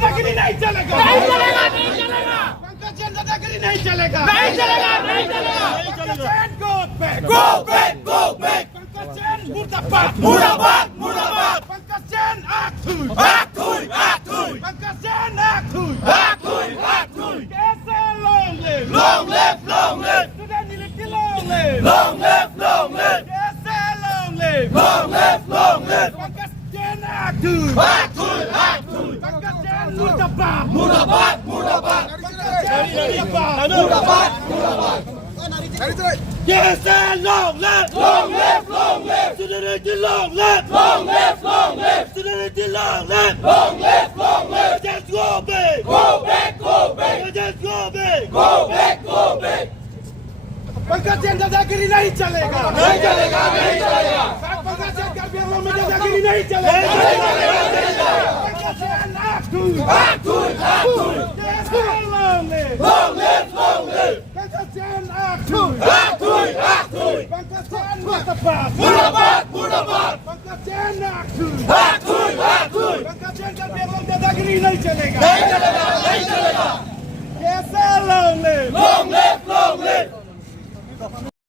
दादागिरी नहीं चलेगा, नहीं चलेगा, नहीं चलेगा, पंकज जैन दादागिरी नहीं चलेगा, नहीं चलेगा, नहीं चलेगा, Pankaj Jain go back, go back, go back, Pankaj Jain मुर्दाबाद, मुर्दाबाद, मुर्दाबाद, पंकज जैन आखुई, आखुई, आखुई, पंकज जैन आखुई, आखुई, आखुई, कैसे long live, long live, long live, student unity long live, long live, long live, कैसे long live, long live, long live, Pankaj Jain आखुई, आखुई, आखुई, Pankaj Jain मुर्दाबाद, मुर्दाबाद, मुर्दाबाद, मुर्दाबाद, मुर्दाबाद, कैसे long live, long live, long live, student unity long live, long live, long live, student unity long live, long live, long live, just go back, go back, go back, just go back, go back, go back, Pankaj Jain दादागिरी नहीं चलेगा, नहीं चलेगा, नहीं चलेगा, पंकज जैन का बिहार में दादागिरी नहीं चलेगा, पंकज जैन आखुई, आखुई, आखुई, कैसे long live, long live, long live, Pankaj Jain आखुई, आखुई, आखुई, Pankaj Jain मुर्दाबाद, मुर्दाबाद, मुर्दाबाद, पंकज जैन आखुई, आखुई, आखुई, पंकज जैन का बिहार में दादागिरी नहीं चलेगा,